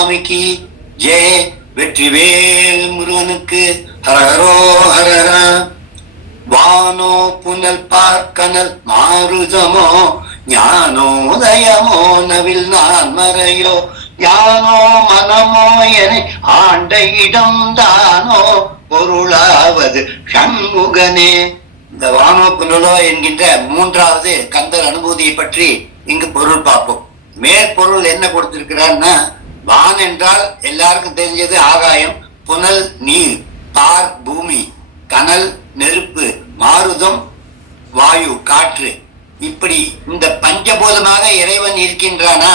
சுவாமிக்கு. ஜெய வெற்றிவேல் முருகனுக்கு. ஹரஹரோ ஹரஹர. வானோ புனல் பார்க்கனல் மாருதமோ ஞானோதயமோ நவில் நான் மறையோ யானோ மனமோ என ஆண்ட இடம் தானோ பொருளாவது சண்முகனே. இந்த வானோ புனலோ என்கின்ற மூன்றாவது கந்தர் அனுபூதியை பற்றி இங்கு பொருள் பார்ப்போம். மேற்பொருள் என்ன கொடுத்திருக்கிறார்னா வான் என்றால் எல்லாருக்கும் தெரிஞ்சது ஆகாயம் புனல் நீர் பார் பூமி கனல் நெருப்பு மாருதம் வாயு காற்று. இப்படி இந்த பஞ்சபூதமாக இறைவன் இருக்கின்றானா?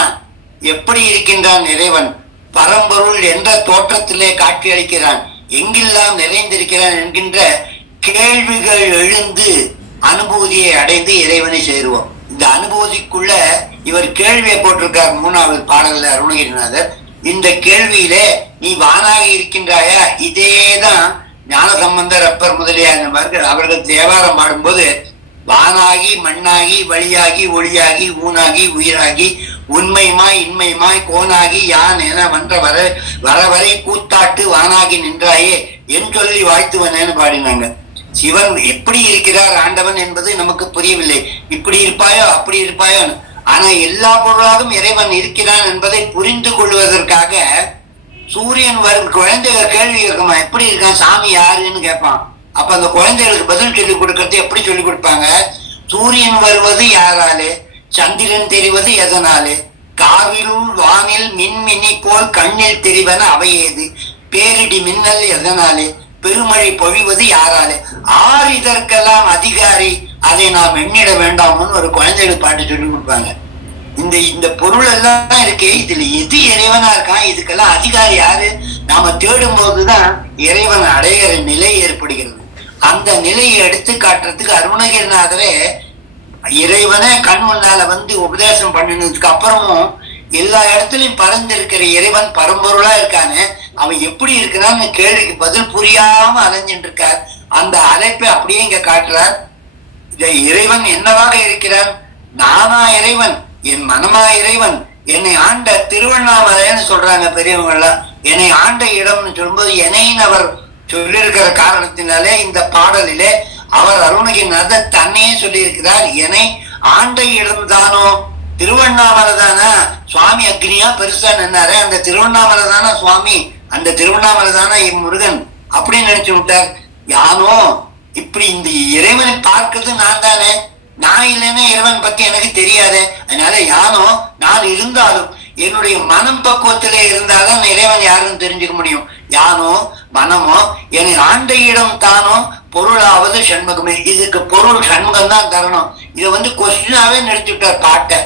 எப்படி இருக்கின்றான் இறைவன்? பரம்பொருள் என்ற தோற்றத்திலே காட்சியளிக்கிறான் எங்கெல்லாம் நிறைந்திருக்கிறான் என்கின்ற கேள்விகள் எழுந்து அனுபூதியை அடைந்து இறைவனை சேருவோம். இந்த அனுபூதிக்குள்ள இவர் கேள்வியை போட்டிருக்கார் மூணாவது பாடல்ல அருணகிரிநாதர். இந்த கேள்வியிலே நீ வானாக இருக்கின்றாயா? இதேதான் ஞானசம்பந்தர் அப்பர் முதலியானவர்கள் அவர்கள் தேவாரம் பாடும்போது வானாகி மண்ணாகி வழியாகி ஒளியாகி ஊனாகி உயிராகி உண்மைமாய் இன்மைமாய் கோனாகி யான் என வன்ற வர வரவரை கூத்தாட்டு வானாகி நின்றாயே என் சொல்லி வாழ்த்துவனேன்னு பாடினாங்க. சிவன் எப்படி இருக்கிறார் ஆண்டவன் என்பது நமக்கு புரியவில்லை. இப்படி இருப்பாயோ அப்படி இருப்பாயோ ஆனா எல்லா பொருளாகவும் இறைவன் இருக்கிறான் என்பதை புரிந்து கொள்வதற்காக சூரியன் வரும் குழந்தைகள் கேள்வி கேட்குமா எப்படி இருக்கான் சாமி யாருன்னு கேட்பான். அப்ப அந்த குழந்தைகளுக்கு பதில் சொல்லிக் கொடுக்கறது எப்படி சொல்லிக் கொடுப்பாங்க? சூரியன் வருவது யாராலே? சந்திரன் தெரிவது எதனாலே? காவிலுள் வானில் மின்மினி போல் கண்ணில் தெரிவன அவையேது பேரிடி மின்னல் எதனாலே? பெருமழை பொழிவது யாராலே? ஆர் இதற்கெல்லாம் அதிகாரி அதை நாம் எண்ணிட வேண்டாம்னு ஒரு குழந்தைகளுக்கு பாட்டு சொல்லி கொடுப்பாங்க. இந்த இந்த பொருள் எல்லாம் இருக்கு இதுல எது இறைவனா இருக்கான் இதுக்கெல்லாம் அதிகாரி யாரு? நாம தேடும் போதுதான் இறைவன் அடைகிற நிலை ஏற்படுகிறது. அந்த நிலையை எடுத்து காட்டுறதுக்கு அருணகிரிநாதரே இறைவனே கண் முன்னால வந்து உபதேசம் பண்ணினதுக்கு அப்புறமும் எல்லா இடத்துலயும் பறந்திருக்கிற இறைவன் பரம்பொருளா இருக்கானே அவன் எப்படி இருக்கிறான்னு கேள்விக்கு பதில் புரியாம அலைஞ்சிட்டு இருக்கார் அந்த அழைப்பை அப்படியே இங்க காட்டுறார். இந்த இறைவன் என்னவாக இருக்கிறான்? நானா இறைவன் என் மனமா இறைவன் என்னை ஆண்ட திருவண்ணாமலைன்னு சொல்றாங்க பெரியவங்க எல்லாம் என்னை ஆண்ட இடம்னு சொல்லும்போது என்னையின் அவர் சொல்லியிருக்கிற காரணத்தினாலே இந்த பாடலிலே அவர் அருணகிரிநாதர் தன்னையே சொல்லியிருக்கிறார். என்னை ஆண்டை இடம் தானோ? திருவண்ணாமலை தானா? சுவாமி அக்னியா பெருசா நின்னாரு. அந்த திருவண்ணாமலை தானா சுவாமி? அந்த திருவண்ணாமலை தானே முருகன் அப்படின்னு நினைச்சு விட்டார். யானோ இப்படி இந்த இறைவனை பார்க்கறது நான் தானே? நான் இல்லைன்னா இறைவன் பத்தி எனக்கு தெரியாதே. அதனால யானோ நான் இருந்தாலும் என்னுடைய மனம் பக்குவத்திலே இருந்தால்தான் இறைவன் யாருன்னு தெரிஞ்சுக்க முடியும். யானோ மனமோ என் ஆண்ட இடம் தானோ பொருளாவது சண்முகமே. இதுக்கு பொருள் சண்முகம் தான் தரணும். இதை வந்து கொஸ்டினாவே நிறுத்திவிட்டார் பாட்டை.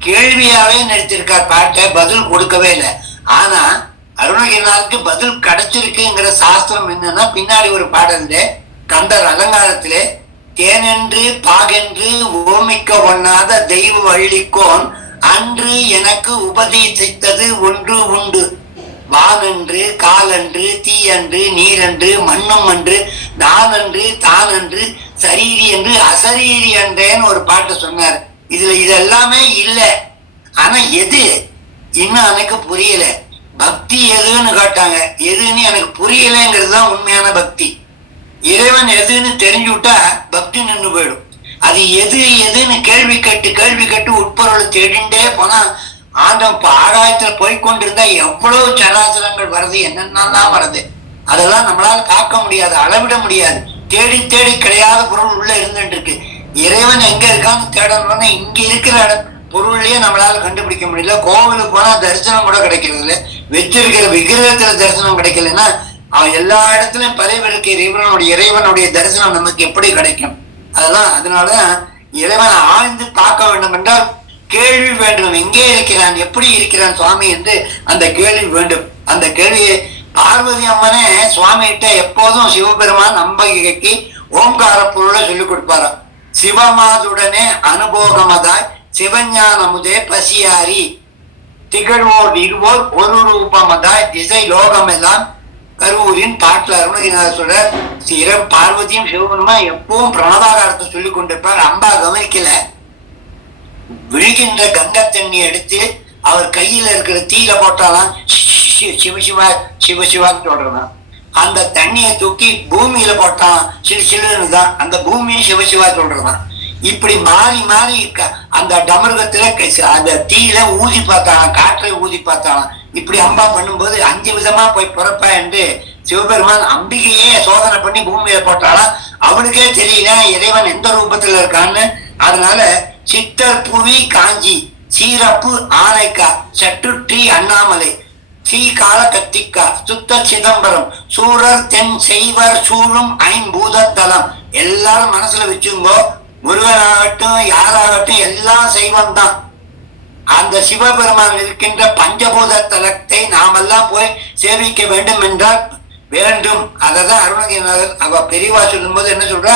கேள்வியாவே நிறுத்திருக்கார் பாட்டை. பதில் கொடுக்கவே இல்லை. ஆனா அருணகிரிநாளுக்கு பதில் கிடைச்சிருக்குங்கிற சாஸ்திரம் என்னன்னா பின்னாடி ஒரு பாடல்ல கந்தர் அலங்காரத்திலே தேனென்று பாகென்று ஓமிக்க ஒண்ணாத தெய்வ வள்ளிக்கோன் அன்று எனக்கு உபதேசித்தது ஒன்று உண்டு. வானன்று காலன்று தீயன்று நீரன்று மண்ணும் அன்று நானன்று தானன்று சரீரி என்று அசரீரி என்றேன்னு ஒரு பாட்டு சொன்னார். இதுல இதெல்லாமே இல்லை. ஆனா எது? இன்னும் எனக்கு புரியல. பக்தி எதுன்னு கேட்டாங்க. எதுன்னு எனக்கு புரியலைங்கிறது தான் உண்மையான பக்தி. இறைவன் எதுன்னு தெரிஞ்சு விட்டா பக்தி நின்று போயிடும். அது எது எதுன்னு கேள்வி கேட்டு கேள்வி கேட்டு உட்பொருளை தேடிண்டே போனா ஆண்டம் இப்ப ஆகாயத்துல போய் கொண்டிருந்தா எவ்வளவு சராசரங்கள் வருது என்னென்னலாம் வருது. அதெல்லாம் நம்மளால பார்க்க முடியாது அளவிட முடியாது. தேடி தேடி கிடையாத பொருள் உள்ள இருந்துட்டு இருக்கு. இறைவன் எங்க இருக்கான்னு தேடணும்னா இங்க இருக்கிற இடம் பொருள்லயே நம்மளால கண்டுபிடிக்க முடியல. கோவிலுக்கு போனா தரிசனம் கூட கிடைக்கிறது இல்ல. வச்சிருக்கிற விக்கிரகத்துல தரிசனம் கிடைக்கலன்னா அவன் எல்லா இடத்துலயும் பறைவருக்கு இறைவனுடைய இறைவனுடைய தரிசனம் நமக்கு எப்படி கிடைக்கும்? அதெல்லாம் அதனாலதான் இறைவனை ஆழ்ந்து பார்க்க வேண்டும் என்றால் கேள்வி வேண்டும். எங்கே இருக்கிறான்? எப்படி இருக்கிறான் சுவாமி என்று அந்த கேள்வி வேண்டும். அந்த கேள்வியை பார்வதி அம்மனே சுவாமிகிட்ட எப்போதும் சிவபெருமான் நம்பிக்கைக்கு ஓம்கார பொருளை சொல்லிக் கொடுப்பாராம் சிவமாதுடனே அனுபோகமதாய் சிவஞானமுதே பசியாரி. திகழ்வோர் இருவோர் ஒரு ரூபமதாய் திசை லோகமெல்லாம் கருவூரின் பாட்டுல அருணகிரிநாதர் சொல்றார் சிரம் பார்வதியும் சிவபெருமா எப்பவும் பிரணவாகாரத்தை சொல்லி கொண்டிருப்பார். அம்பா கவனிக்கல. விழுகின்ற கங்கை தண்ணி எடுத்து அவர் கையில இருக்கிற தீயில போட்டாலாம் சிவ சிவா சிவ சொல்றான் அந்த தண்ணியை தூக்கி பூமியில போட்டான் சிறு சிலுன்னு தான். அந்த பூமியும் சிவசிவா சொல்றான் இப்படி மாறி மாறி இருக்க அந்த டமருகத்துல அந்த தீயில ஊதி பார்த்தாலாம் காற்றை ஊதி பார்த்தானா இப்படி அம்பா பண்ணும்போது அஞ்சு விதமா போய் பிறப்பா என்று சிவபெருமான் அம்பிகையே சோதனை பண்ணி பூமியில போட்டாலும். அவனுக்கே தெரியல இறைவன் எந்த ரூபத்துல இருக்கான்னு. அதனால சித்தர் புவி காஞ்சி சீரப்பு ஆலைக்கா சட்டுற்றி அண்ணாமலை ஸ்ரீகால கத்திக்கா சுத்த சிதம்பரம் சூரர் தென் செய்வர் சூழும் ஐம்பூதத்தலம். எல்லாரும் மனசுல வச்சுங்கோ முருகனாகட்டும் யாராகட்டும் எல்லாம் செய்வம் தான் அந்த சிவபெருமான் இருக்கின்ற பஞ்சபூத தலத்தை நாமெல்லாம் போய் சேவிக்க வேண்டும் என்றால் வேண்டும். அததான் அருணகிரிநாதர் அவ பெரியவா சொல்லும்போது என்ன சொல்ற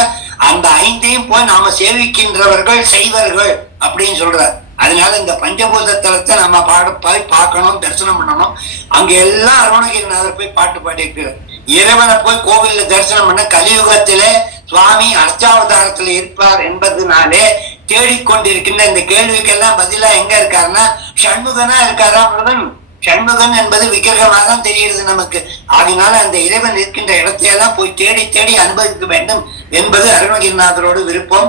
அந்த ஐந்தையும் போய் நாம சேவிக்கின்றவர்கள் செய்வர்கள் அப்படின்னு சொல்றார். அதனால இந்த பஞ்சபூத தலத்தை நம்ம பாட போய் பார்க்கணும் தரிசனம் பண்ணணும். அங்க எல்லாம் அருணகிரிநாதர் போய் பாட்டு பாடியிருக்கிறார். இறைவனை போய் கோவில்ல தரிசனம் பண்ண கலியுகத்திலே சுவாமி அர்ச்சாவதாரத்தில் இருப்பார் என்பதனாலே தேடிக்கொண்டிருக்கின்ற இந்த கேள்விக்கெல்லாம் பதிலா எங்க இருக்காருன்னா சண்முகனா இருக்காரா முருகன்? சண்முகன் என்பது விக்கிரகமாக தான் தெரிகிறது நமக்கு. ஆகினால அந்த இறைவன் இருக்கின்ற இடத்தையெல்லாம் போய் தேடி தேடி அனுபவிக்க வேண்டும் என்பது அருணகிரிநாதரோடு விருப்பம்.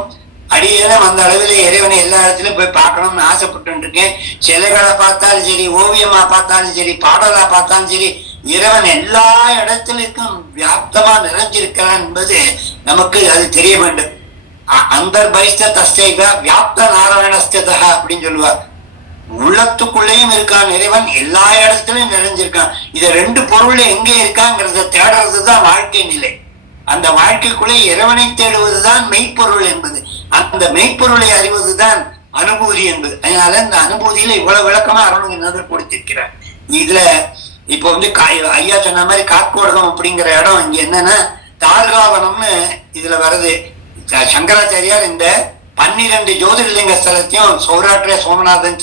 அடியேனும் அந்த அளவில் இறைவனை எல்லா இடத்துலயும் போய் பார்க்கணும்னு ஆசைப்பட்டு இருக்கேன் சிலைகளை பார்த்தாலும் சரி ஓவியமா பார்த்தாலும் சரி பாடலா பார்த்தாலும் சரி இறைவன் எல்லா இடத்திலும் வியாப்தமா நிறைஞ்சிருக்கிறான் என்பது நமக்கு அது தெரிய வேண்டும். அந்தர் பைஸ்த தஸ்தேக வியாப்த நாராயணஸ்ததா அப்படின்னு சொல்லுவார் உள்ளத்துக்குள்ளேயும் இருக்கான் இறைவன் எல்லா இடத்துலயும் நிறைஞ்சிருக்கான். இத ரெண்டு பொருள் எங்க இருக்காங்கிறத தேடுறது தான் வாழ்க்கை நிலை. அந்த வாழ்க்கைக்குள்ளே இறைவனை தேடுவதுதான் மெய்ப்பொருள் என்பது. அந்த மெய்ப்பொருளை அறிவதுதான் அனுபூதி என்பது. அதனால இந்த அனுபூதியில இவ்வளவு விளக்கமா அருணகிரிநாதர் கொடுத்திருக்கிறார். இதுல இப்போ வந்து ஐயா சொன்ன மாதிரி காக்கோடகம் அப்படிங்கிற இடம் இங்க என்னன்னா தாழ்காவனம்னு இதுல வருது. சங்கராச்சாரியார் இந்த பன்னிரண்டு ஜோதிர்லிங்க ஸ்தலத்தையும் சௌராட்டிரிய சோமநாதன்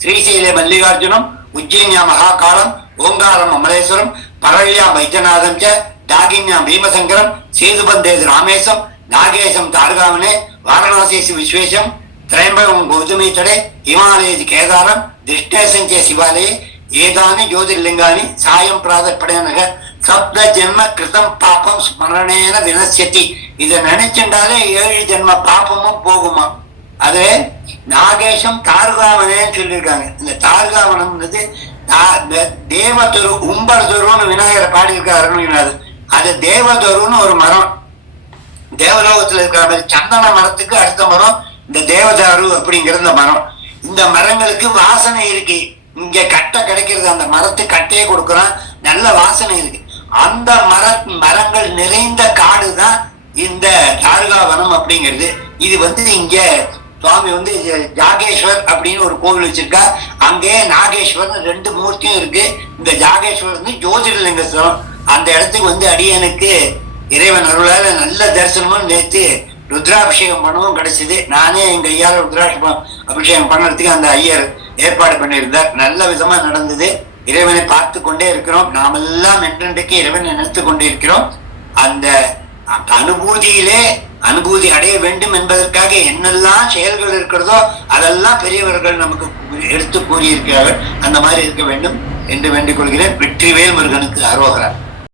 ஸ்ரீசைல மல்லிகார்ஜுனம் உஜ்ஜயினியா மகாகாலம் ஓங்காரம் அமலேஸ்வரம் பரவியா வைத்தியநாதம் தாகின்யா பீமசங்கரம் சேதுபந்தேது ராமேசம் நாகேசம் தார்காவனே வாரணாசேசி விஸ்வேஷம் திரைம்பகம் கௌதமீத்தடே ஹிமாலயதி கேதாரம் திருஷ்டேசஞ்சே சிவாலயே ఏదాని జ్యోతిర్లింగాన్ని சாயம் ప్రాతపడనக சப்த ஜென்ம கிருதம் பாப்பம் ஸ்மரணேன வினசதி இதை நினைச்சுட்டாலே ஏழு ஜென்ம பாபமும் போகுமா அது நாகேஷம் தாரகாவனேன்னு சொல்லியிருக்காங்க. இந்த தாரகாவனம்ன்றது தேவதொரு உம்பர்தொருன்னு விநாயகர் பாடியிருக்காருன்னு அது தேவதொருன்னு ஒரு மரம். தேவலோகத்தில் இருக்கிற மாதிரி சந்தன மரத்துக்கு அடுத்த மரம் இந்த தேவதாரு அப்படிங்கிற இந்த மரம். இந்த மரங்களுக்கு வாசனை இருக்கு. இங்க கட்டை கிடைக்கிறது அந்த மரத்து கட்டையே கொடுக்குறான். நல்ல வாசனை இருக்கு. அந்த மர மரங்கள் நிறைந்த காடு தான் இந்த தாருகாவனம் அப்படிங்கிறது. இது வந்து இங்க சுவாமி வந்து ஜாகேஸ்வர் அப்படின்னு ஒரு கோவில் வச்சிருக்கா அங்கே நாகேஸ்வரன் ரெண்டு மூர்த்தியும் இருக்கு. இந்த ஜாகேஸ்வர் வந்து ஜோதிடலிங்கஸ்வரம் அந்த இடத்துக்கு வந்து அடியனுக்கு இறைவன் அருளால நல்ல தரிசனமும் நேத்து ருத்ராபிஷேகம் பண்ணவும் கிடைச்சது. நானே எங்க ஐயாவில் ருத்ராபிஷேகம் அபிஷேகம் பண்ணறதுக்கு அந்த ஐயர் ஏற்பாடு பண்ணியிருந்தார் நல்ல விதமா நடந்தது. இறைவனை பார்த்து கொண்டே இருக்கிறோம். நாமெல்லாம் என்றென்றைக்கு இறைவனை நினைத்து கொண்டே இருக்கிறோம் அந்த அனுபூதியிலே அனுபூதி அடைய வேண்டும் என்பதற்காக என்னெல்லாம் செயல்கள் இருக்கிறதோ அதெல்லாம் பெரியவர்கள் நமக்கு எடுத்து கூறியிருக்கிறார்கள். அந்த மாதிரி இருக்க வேண்டும் என்று வேண்டிக் கொள்கிறேன். வெற்றிவேல் முருகனுக்கு அரோகிறார்